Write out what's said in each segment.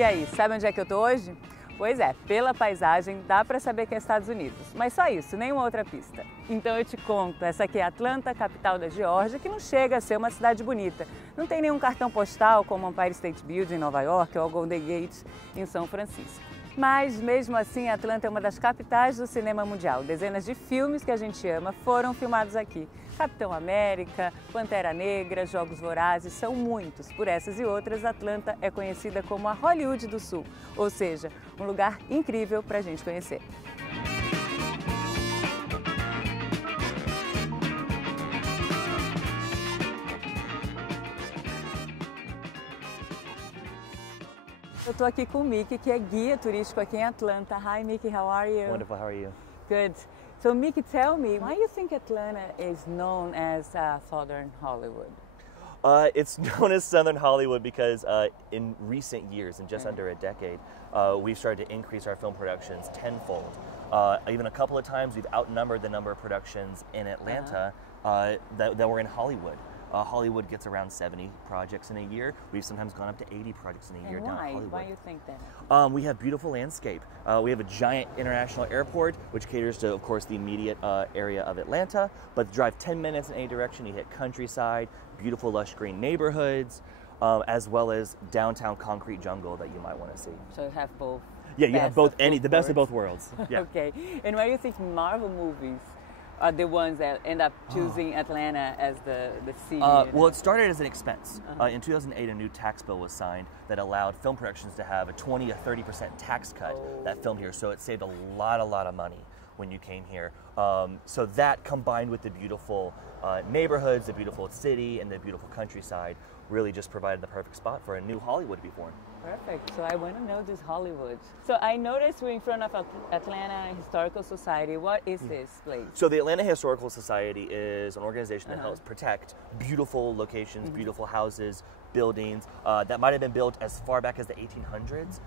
E aí, sabe onde é que eu tô hoje? Pois é, pela paisagem dá para saber que é Estados Unidos, mas só isso, nenhuma outra pista. Então eu te conto, essa aqui é Atlanta, capital da Geórgia, que não chega a ser uma cidade bonita. Não tem nenhum cartão postal como o Empire State Building em Nova York ou o Golden Gate em São Francisco. Mas mesmo assim, Atlanta é uma das capitais do cinema mundial. Dezenas de filmes que a gente ama foram filmados aqui. Capitão América, Pantera Negra, Jogos Vorazes, são muitos. Por essas e outras, Atlanta é conhecida como a Hollywood do Sul, ou seja, um lugar incrível para a gente conhecer. Eu estou aqui com o Mickey, que é guia turístico aqui em Atlanta. Hi, Mickey, how are you? Wonderful, how are you? Good. So, Mickey, tell me, why you think Atlanta is known as Southern Hollywood? It's known as Southern Hollywood because in recent years, in just under a decade, we've started to increase our film productions tenfold. Even a couple of times, we've outnumbered the number of productions in Atlanta that were in Hollywood. Hollywood gets around 70 projects in a year. We've sometimes gone up to 80 projects in a year down in Hollywood. Why do you think that? We have beautiful landscape. We have a giant international airport, which caters to, of course, the immediate area of Atlanta. But drive 10 minutes in any direction, you hit countryside, beautiful lush green neighborhoods, as well as downtown concrete jungle that you might want to see. So you have both. Yeah, you have both the best of both worlds. Yeah. Okay. And why do you think Marvel movies are the ones that end up choosing Atlanta as the city? Well, it started as an expense. In 2008, a new tax bill was signed that allowed film productions to have a 20 to 30% tax cut that filmed here. So it saved a lot of money when you came here. So that combined with the beautiful neighborhoods, the beautiful city, and the beautiful countryside really just provided the perfect spot for a new Hollywood to be born. Perfect. So I want to know this Hollywood. So I noticed we're in front of Atlanta Historical Society. What is this place? So the Atlanta Historical Society is an organization that helps protect beautiful locations, beautiful houses, buildings that might have been built as far back as the 1800s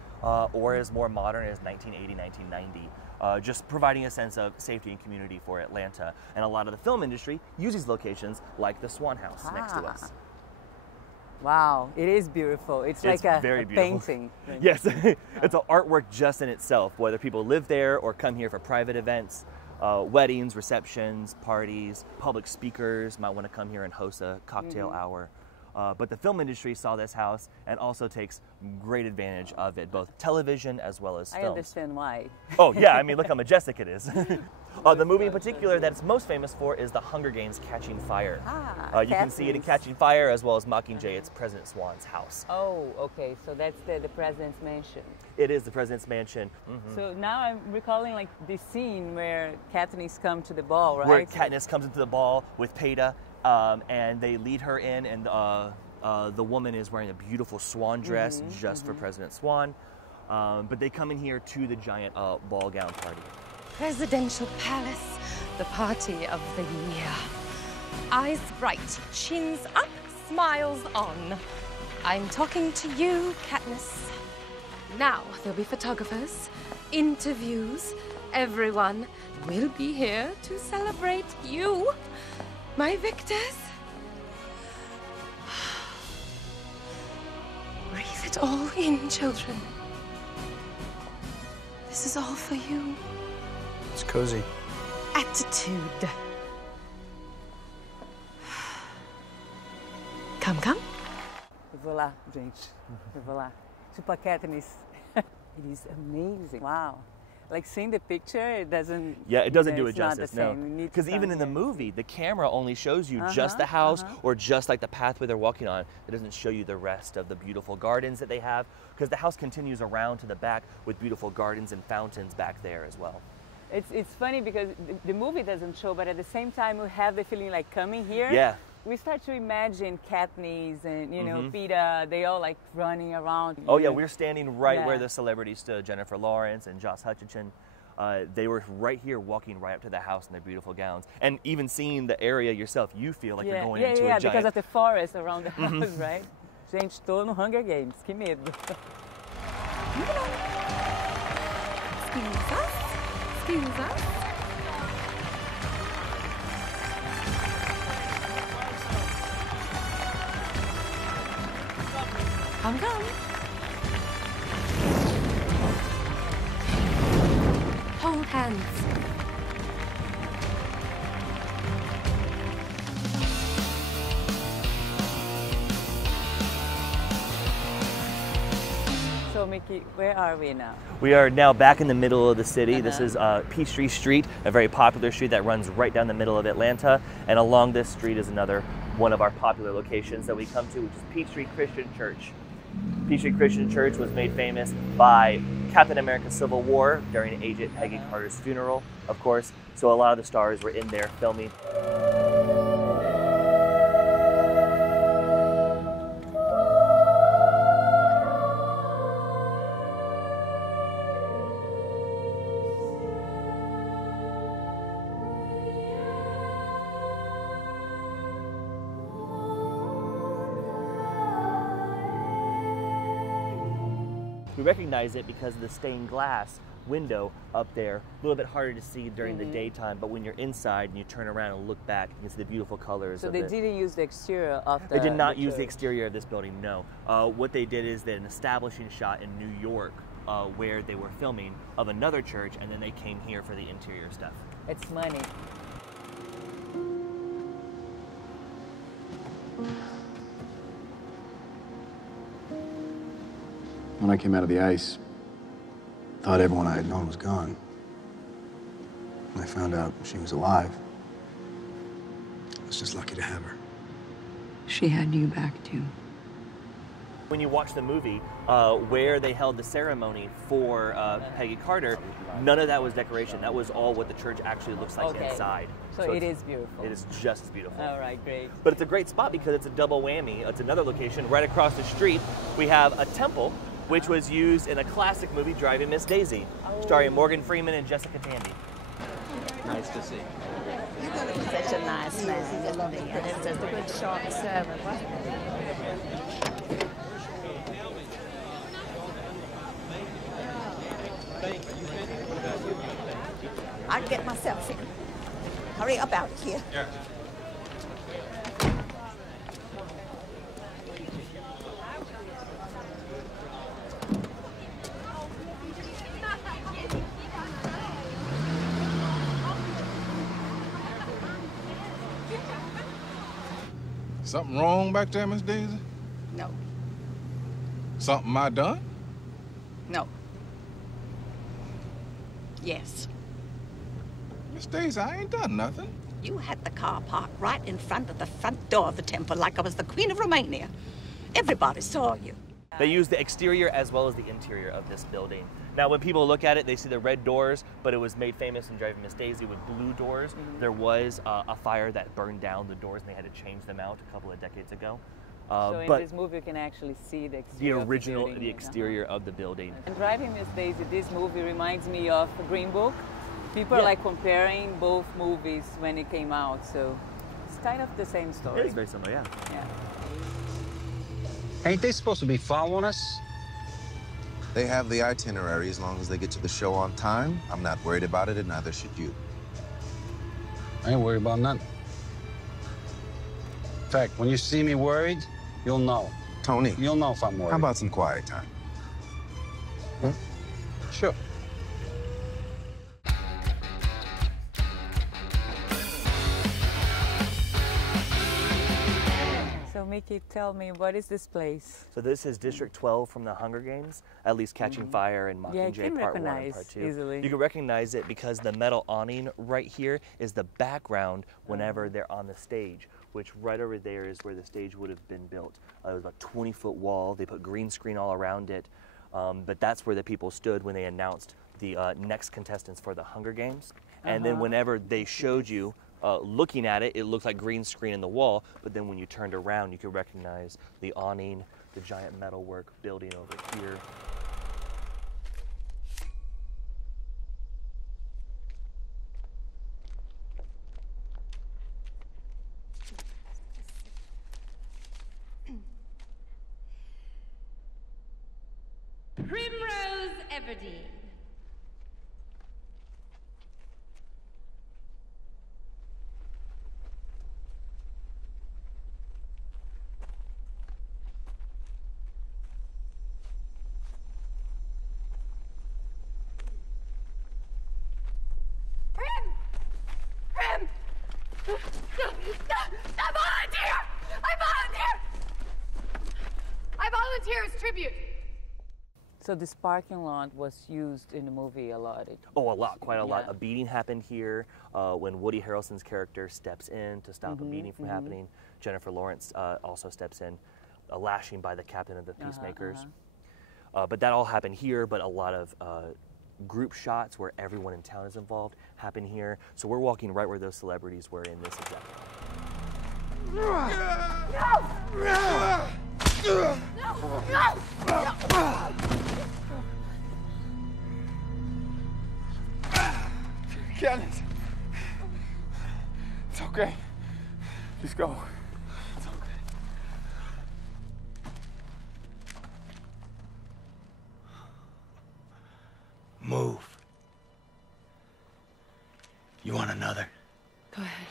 or as more modern as 1980, 1990. Just providing a sense of safety and community for Atlanta. And a lot of the film industry uses locations like the Swan House next to us. Wow, it is beautiful. It's like a painting. Yes, it's an artwork just in itself, whether people live there or come here for private events, weddings, receptions, parties, public speakers might want to come here and host a cocktail hour. But the film industry saw this house and also takes great advantage of it, both television as well as films. I understand why. Oh yeah, I mean, look how majestic it is. The movie in particular that it's most famous for is The Hunger Games: Catching Fire. You can see it in Catching Fire as well as Mockingjay. It's President Swan's house. Oh, okay. So that's the president's mansion. It is the president's mansion. So now I'm recalling like this scene where Katniss comes to the ball, right? Where Katniss comes into the ball with Peeta, and they lead her in, and the woman is wearing a beautiful swan dress just for President Swan. But they come in here to the giant ball gown party. Presidential Palace, the party of the year. Eyes bright, chins up, smiles on. I'm talking to you, Katniss. Now there'll be photographers, interviews. Everyone will be here to celebrate you, my victors. Breathe it all in, children. This is all for you. It's cozy. Attitude. Come, come. Eu vou lá, gente. Eu vou lá. Tipo a Katniss. It is amazing. Wow. Like seeing the picture, it doesn't. Yeah, it doesn't do it it's not justice. the No, same. because even in the movie, the camera only shows you just the house or just like the pathway they're walking on. It doesn't show you the rest of the beautiful gardens that they have, because the house continues around to the back with beautiful gardens and fountains back there as well. It's funny because the movie doesn't show, but at the same time we have the feeling like coming here. Yeah. We start to imagine Katniss and Peeta, they all like running around. Oh yeah, we're standing right where the celebrities stood, Jennifer Lawrence and Josh Hutcherson. They were right here walking right up to the house in their beautiful gowns. And even seeing the area yourself, you feel like you're going into a giant... Yeah, because of the forest around the house, right? Gente, tô no Hunger Games, que medo. Excuse us. Come, come. hands. So Mickey, where are we now? We are now back in the middle of the city. This is Peachtree Street, a very popular street that runs right down the middle of Atlanta. And along this street is another one of our popular locations that we come to, which is Peachtree Christian Church. Peachtree Christian Church was made famous by Captain America's Civil War during Agent Peggy Carter's funeral, of course. So a lot of the stars were in there filming. We recognize it because of the stained glass window up there, a little bit harder to see during the daytime, but when you're inside and you turn around and look back, you can see the beautiful colors. So they didn't use the exterior of the They did not use church. the exterior of this building, no. What they did is they had an establishing shot in New York where they were filming of another church, and then they came here for the interior stuff. It's money. When I came out of the ice, thought everyone I had known was gone. When I found out she was alive, I was just lucky to have her. She had you back too. When you watch the movie where they held the ceremony for Peggy Carter, none of that was decoration. That was all what the church actually looks like inside. So it is beautiful. It is just as beautiful. All right, great. But it's a great spot because it's a double whammy. It's another location. Right across the street, we have a temple, which was used in a classic movie, Driving Miss Daisy, starring Morgan Freeman and Jessica Tandy. Nice to see. Such a nice man. It's just a good short servant. I'll get myself in. Hurry up out here. Yeah. Something wrong back there, Miss Daisy? No, Something I done? no. Yes. Miss Daisy, I ain't done nothing. You had the car parked right in front of the front door of the temple like I was the Queen of Romania. Everybody saw you. They used the exterior as well as the interior of this building. Now, when people look at it, they see the red doors, but it was made famous in Driving Miss Daisy with blue doors. There was a fire that burned down the doors, and they had to change them out a couple of decades ago. So in but this movie, you can actually see the the exterior original, of the exterior of the building. And Driving Miss Daisy, this movie reminds me of Green Book. People are like comparing both movies when it came out, so it's kind of the same story. It is very similar, yeah. Yeah. Ain't they supposed to be following us? They have the itinerary as long as they get to the show on time. I'm not worried about it, and neither should you. I ain't worried about nothing. In fact, when you see me worried, you'll know. Tony, You'll know if I'm worried. how about some quiet time? Sure. So Mickey, tell me, what is this place? So this is District 12 from the Hunger Games, at least Catching Fire and Yeah, I Mockingjay can Part 1 and recognize Part 2. easily. You can recognize it because the metal awning right here is the background whenever they're on the stage, which right over there is where the stage would have been built. It was about a 20-foot wall. They put green screen all around it, but that's where the people stood when they announced the next contestants for the Hunger Games. And then whenever they showed you looking at it, it looked like green screen in the wall, but then when you turned around, you could recognize the awning, the giant metalwork building over here. Primrose Everdeen. I volunteer! I volunteer! I volunteer as tribute. So this parking lot was used in the movie a lot. Oh, a lot, quite a lot. A beating happened here when Woody Harrelson's character steps in to stop a beating from happening. Jennifer Lawrence also steps in, a lashing by the captain of the Peacemakers. But that all happened here, but a lot of group shots where everyone in town is involved happen here. So we're walking right where those celebrities were in this exact Candace. It's okay. Just go. It's okay. Move. You want another? Go ahead.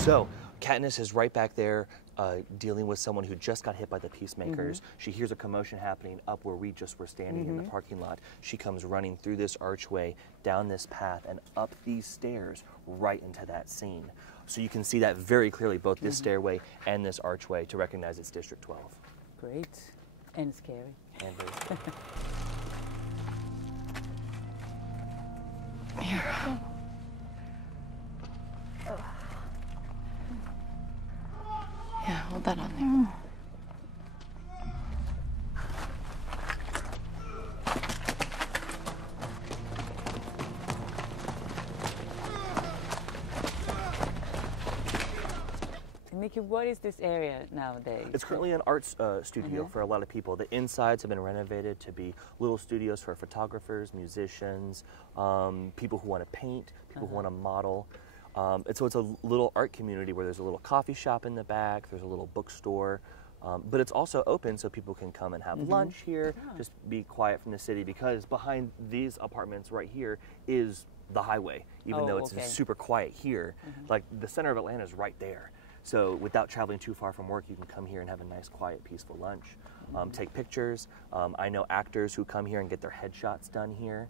So, Katniss is right back there dealing with someone who just got hit by the Peacemakers. She hears a commotion happening up where we just were standing in the parking lot. She comes running through this archway, down this path, and up these stairs right into that scene. So you can see that very clearly, both this stairway and this archway, to recognize it's District 12. Great. And scary. And very scary. Here. Yeah, hold that on there. Mickey, what is this area nowadays? It's currently an arts studio for a lot of people. The insides have been renovated to be little studios for photographers, musicians, people who want to paint, people who want to model. And so it's a little art community where there's a little coffee shop in the back, there's a little bookstore, but it's also open so people can come and have lunch here, just be quiet from the city, because behind these apartments right here is the highway, even though it's super quiet here. Like the center of Atlanta is right there. So without traveling too far from work, you can come here and have a nice, quiet, peaceful lunch, take pictures. I know actors who come here and get their headshots done here.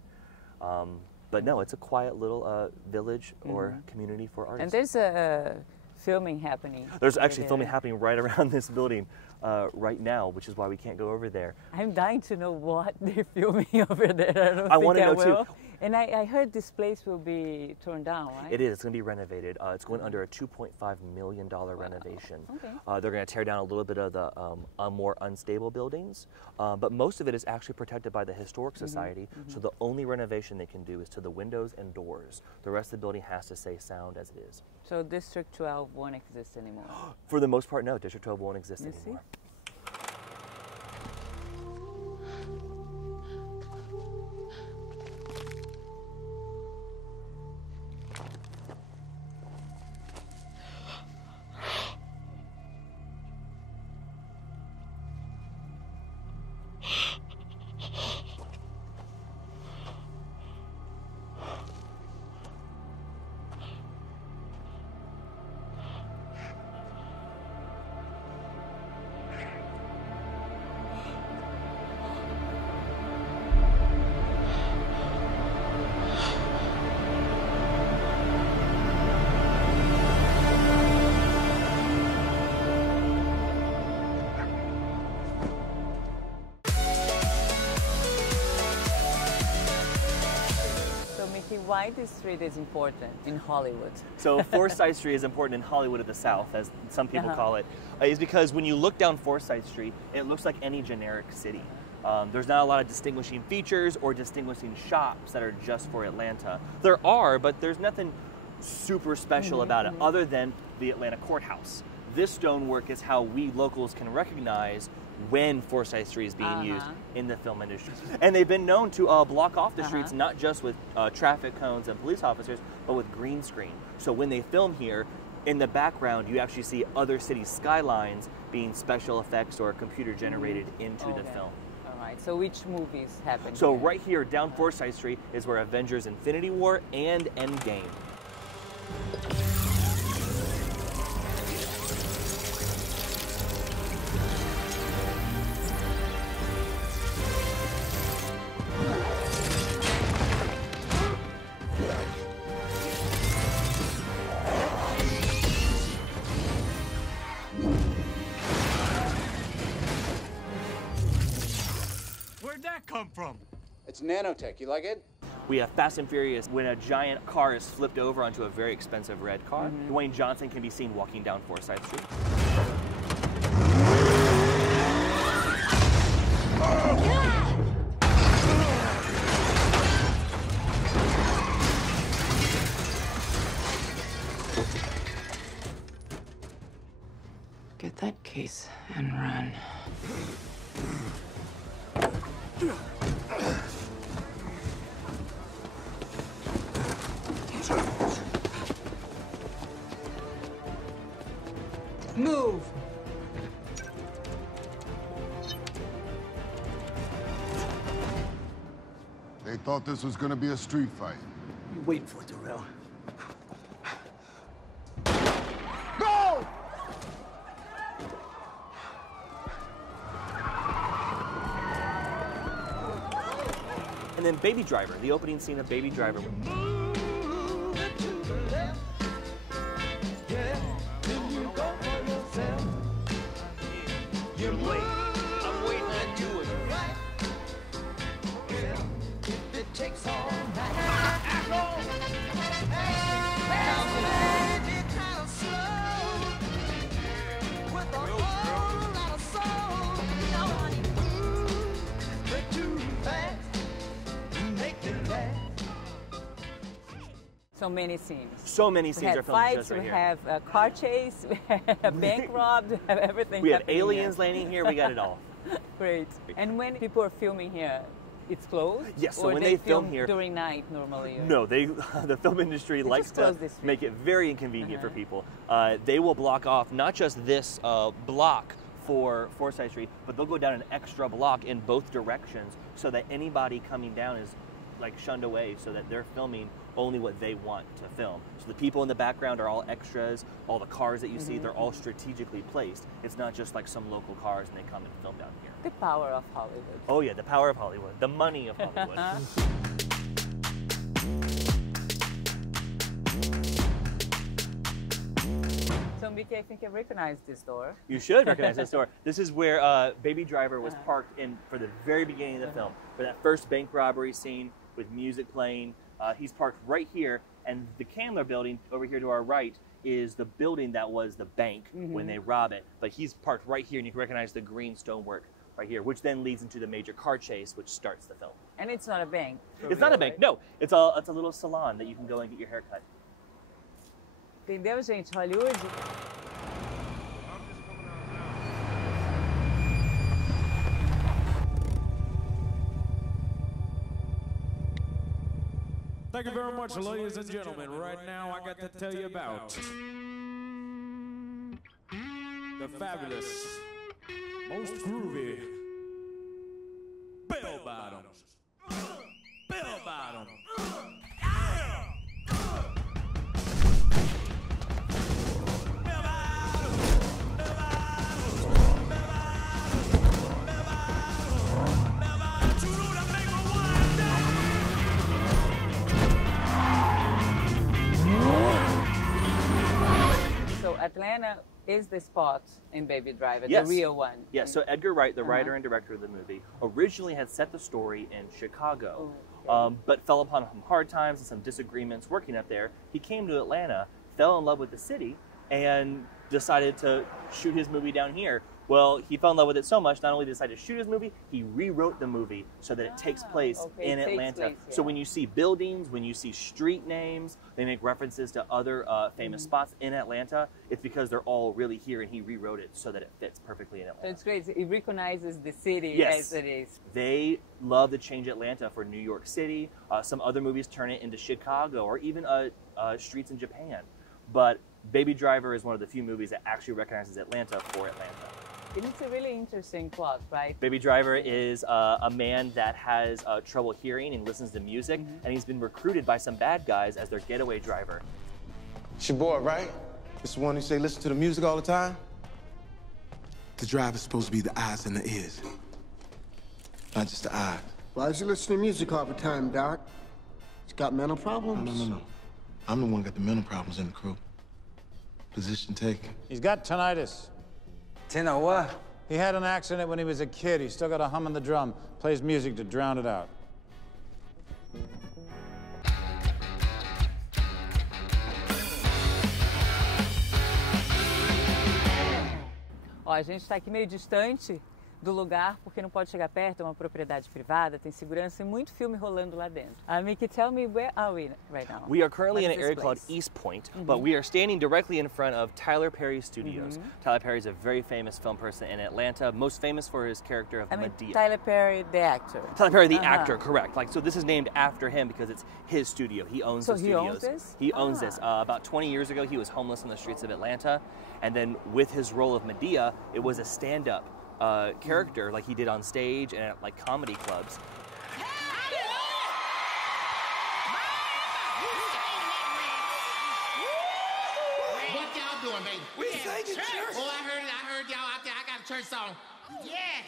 But no, it's a quiet little village or community for artists. And there's a filming happening. There's actually filming happening right around this building right now, which is why we can't go over there. I'm dying to know what they're filming over there. I want to know too. And I heard this place will be torn down, right? It is. It's going to be renovated. It's going under a $2.5 million renovation. Okay. They're going to tear down a little bit of the more unstable buildings, but most of it is actually protected by the Historic Society, so the only renovation they can do is to the windows and doors. The rest of the building has to stay sound as it is. So District 12 won't exist anymore? For the most part, no. District 12 won't exist anymore. Why this street is important in Hollywood? So Forsyth Street is important in Hollywood of the South, as some people call it, is because when you look down Forsyth Street, it looks like any generic city. There's not a lot of distinguishing features or distinguishing shops that are just for Atlanta. There are, but there's nothing super special about it other than the Atlanta courthouse. This stonework is how we locals can recognize when Forsyth Street is being used in the film industry. And they've been known to block off the streets, not just with traffic cones and police officers, but with green screen. So when they film here, in the background, you actually see other city skylines being special effects or computer generated into the film. All right, so which movies happen So here? right here, down Forsyth Street, is where Avengers Infinity War and Endgame. come from? It's nanotech. You like it? We have Fast and Furious when a giant car is flipped over onto a very expensive red car. Dwayne Johnson can be seen walking down Forsyth Street. Get that case and run. Move! They thought this was gonna be a street fight. You waiting for it, Darrell? Go! And then Baby Driver, the opening scene of Baby Driver. So many scenes. So many scenes are filmed fights, just right we here. have a car chase, we have bank robbed, we have everything. We have happening aliens here. landing here, we got it all. Great. And when people are filming here, it's closed? Yes, so or when they film here during night normally? Or? No, the film industry likes to make it very inconvenient for people. They will block off not just this block for Forsyth Street, but they'll go down an extra block in both directions so that anybody coming down is like shunned away, so that they're filming only what they want to film. So the people in the background are all extras, all the cars that you see, they're all strategically placed. It's not just like some local cars and they come and film down here. The power of Hollywood. Oh yeah, the power of Hollywood, the money of Hollywood. So Mickey, I think I recognize this door. You should recognize this door. This is where Baby Driver was parked in for the very beginning of the film. For that first bank robbery scene with music playing, he's parked right here, and the Candler building over here to our right is the building that was the bank when they rob it. But he's parked right here, and you can recognize the green stonework right here, which then leads into the major car chase, which starts the film. And it's not a bank. It's not a bank, no. It's a little salon that you can go and get your hair cut. Entendeu, gente? Hollywood. Thank you very much, ladies and gentlemen. Right now, I got to tell you about the fabulous, most groovy bell bottoms. Bell bottoms. Atlanta is the spot in Baby Driver, Yes. the real one. Yes, so Edgar Wright, the writer and director of the movie, originally had set the story in Chicago, but fell upon some hard times and some disagreements working up there. He came to Atlanta, fell in love with the city, and decided to shoot his movie down here. Well, he fell in love with it so much, not only did he decide to shoot his movie, he rewrote the movie so that it takes place in Atlanta. So when you see buildings, when you see street names, they make references to other famous spots in Atlanta, it's because they're all really here, and he rewrote it so that it fits perfectly in Atlanta. So it's great. It recognizes the city as it is. They love to change Atlanta for New York City. Some other movies turn it into Chicago or even streets in Japan. But Baby Driver is one of the few movies that actually recognizes Atlanta for Atlanta. It's a really interesting plot, right? Baby Driver is a man that has trouble hearing and listens to music, and he's been recruited by some bad guys as their getaway driver. It's your boy, right? It's the one who say listen to the music all the time? The driver's supposed to be the eyes and the ears, not just the eyes. Why is he listening to music all the time, Doc? He's got mental problems? No. I'm the one got the mental problems in the crew. Position taken. He's got tinnitus. What? He had an accident when he was a kid. He's still got a hum on the drum. Plays music to drown it out. Ó, a gente está aqui meio distante do lugar porque não pode chegar perto, é uma propriedade privada, tem segurança e muito filme rolando lá dentro. Mickey, tell me, where are we right now? We are currently in an area called East Point, but we are standing directly in front of Tyler Perry Studios. Tyler Perry is a very famous film person in Atlanta, most famous for his character of Medea. Tyler Perry, the actor. Tyler Perry, the actor, correct. Like, so this is named after him because it's his studio. He owns the studios. He owns this? He owns this. About 20 years ago, he was homeless on the streets of Atlanta, and then with his role of Medea, it was a stand-up character like he did on stage and at like comedy clubs. What y'all doing, baby? We singing church. Oh, I heard y'all out there. I got a church song. Yes.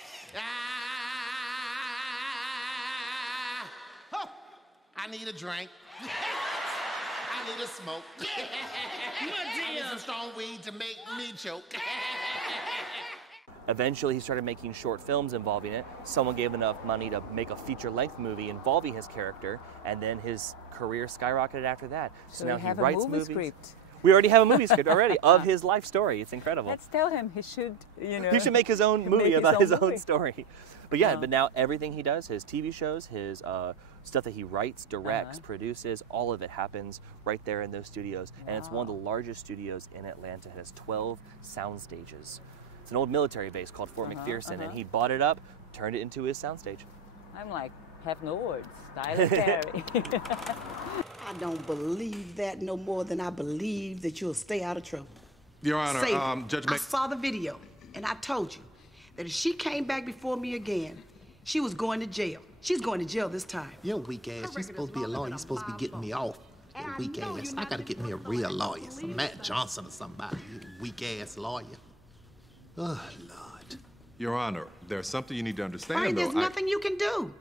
I need a drink. I need a smoke. I need some strong weed to make me choke. Eventually, he started making short films involving it. Someone gave enough money to make a feature-length movie involving his character, and then his career skyrocketed after that. So now he writes a movie script. We already have a movie script already of his life story. It's incredible. Let's tell him he should, you know. He should make his own movie about his own story. But yeah, but now everything he does, his TV shows, his stuff that he writes, directs, produces, all of it happens right there in those studios. And it's one of the largest studios in Atlanta. It has 12 sound stages. It's an old military base called Fort McPherson, and he bought it up, turned it into his soundstage. I'm like, have no words. Tyler Perry. I don't believe that no more than I believe that you'll stay out of trouble. Your Honor, Judge I saw the video, and I told you that if she came back before me again, she was going to jail. She's going to jail this time. You're weak ass. You're supposed to be a lawyer. You're supposed to be getting me off. You weak ass. I gotta get me a real lawyer. Some Matt Johnson or somebody. You weak ass lawyer. Oh, Lord. Your Honor, there's something you need to understand, Right, though. there's nothing you can do.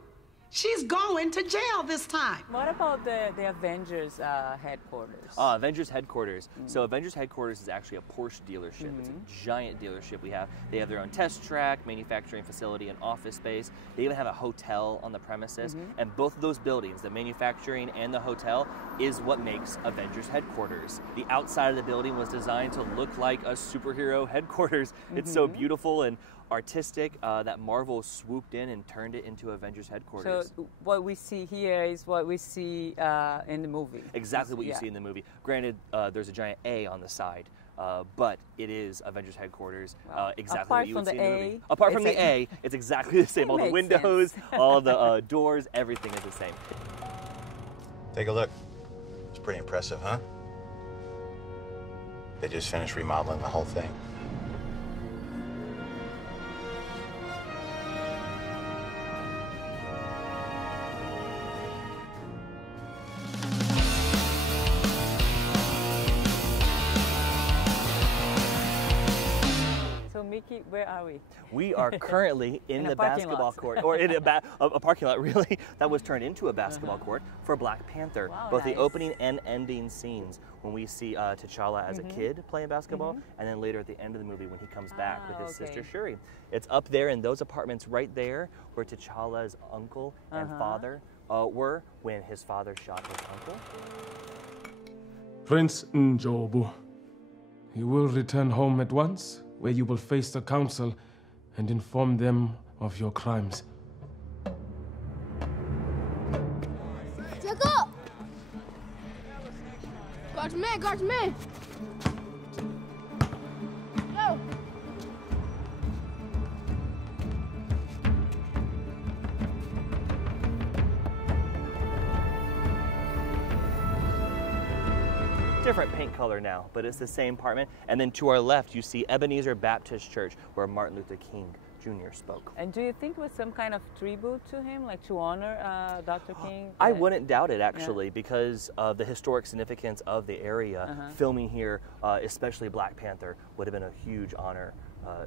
She's going to jail this time. What about the Avengers headquarters? Avengers headquarters. So Avengers headquarters is actually a Porsche dealership. It's a giant dealership we have. They have their own test track, manufacturing facility, and office space. They even have a hotel on the premises. And both of those buildings, the manufacturing and the hotel, is what makes Avengers headquarters. The outside of the building was designed to look like a superhero headquarters. It's so beautiful and artistic that Marvel swooped in and turned it into Avengers headquarters. So what we see here is what we see in the movie. Exactly what you see in the movie. Granted, there's a giant A on the side, but it is Avengers headquarters. Exactly what you would see in the movie. Apart from the A, it's exactly the same. All the windows, all the doors, everything is the same. Take a look. It's pretty impressive, huh? They just finished remodeling the whole thing. Mickey, where are we? We are currently in the basketball court, or in a parking lot, really, that was turned into a basketball court for Black Panther. Wow, both the opening and ending scenes when we see T'Challa as a kid playing basketball, and then later at the end of the movie when he comes back with his sister Shuri. It's up there in those apartments right there where T'Challa's uncle and father were when his father shot his uncle. Prince Njobu, you will return home at once, where you will face the council and inform them of your crimes. Jacob! Guard me! Go! Different paint color now, but it's the same apartment. And then to our left, you see Ebenezer Baptist Church, where Martin Luther King Jr. spoke. And do you think it was some kind of tribute to him, like to honor Dr. King? I wouldn't doubt it, actually, because of the historic significance of the area. Filming here, especially Black Panther, would have been a huge honor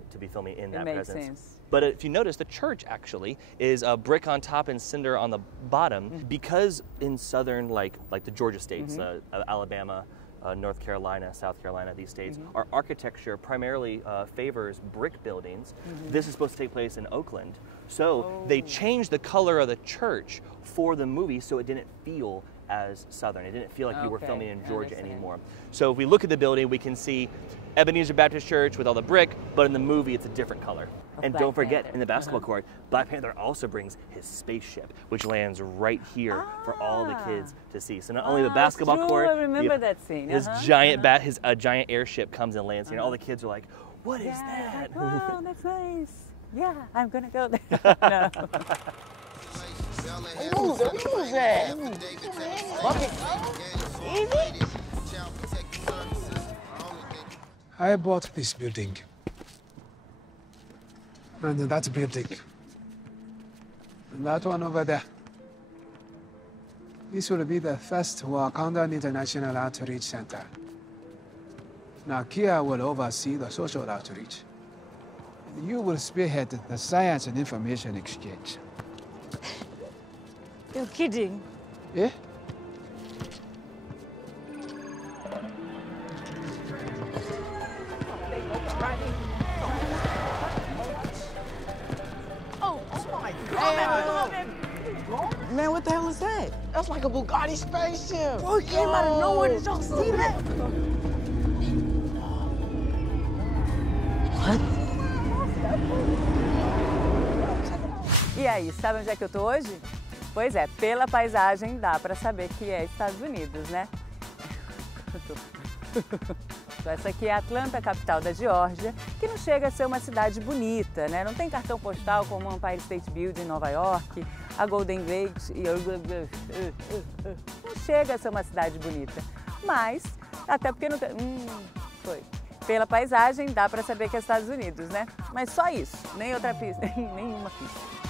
to be filming in that presence. Sense. But if you notice, the church actually is a brick on top and cinder on the bottom, because in southern, like the Georgia states, Alabama, North Carolina, South Carolina, these states, our architecture primarily favors brick buildings. This is supposed to take place in Oakland. So they changed the color of the church for the movie so it didn't feel as Southern. It didn't feel like you were filming in Georgia anymore. So if we look at the building, we can see Ebenezer Baptist Church with all the brick, but in the movie it's a different color. And don't forget, in the basketball court, Black Panther also brings his spaceship, which lands right here for all the kids to see. So not only the basketball court, I remember that scene. His giant giant airship comes and lands here, and all the kids are like, "What is that?" Wow, that's nice. Yeah, I'm gonna go there. No. Who's that? Bucket. Easy. I bought this building. And that building. And that one over there. This will be the first Wakandan International Outreach Center. Now, Kia will oversee the social outreach. You will spearhead the science and information exchange. You're kidding. Yeah? Man, what the hell is that? That's like a Bugatti spaceship. Bro, it came out of nowhere. Did y'all see that? E aí, sabe onde é que eu tô hoje? Pois é, pela paisagem dá pra saber que é Estados Unidos, né? Então, essa aqui é Atlanta, capital da Geórgia, que não chega a ser uma cidade bonita, né? Não tem cartão postal como o Empire State Building em Nova York, a Golden Gate, não chega a ser uma cidade bonita. Mas, até porque não tem... foi. Pela paisagem dá pra saber que é Estados Unidos, né? Mas só isso, nem outra pista, nenhuma pista.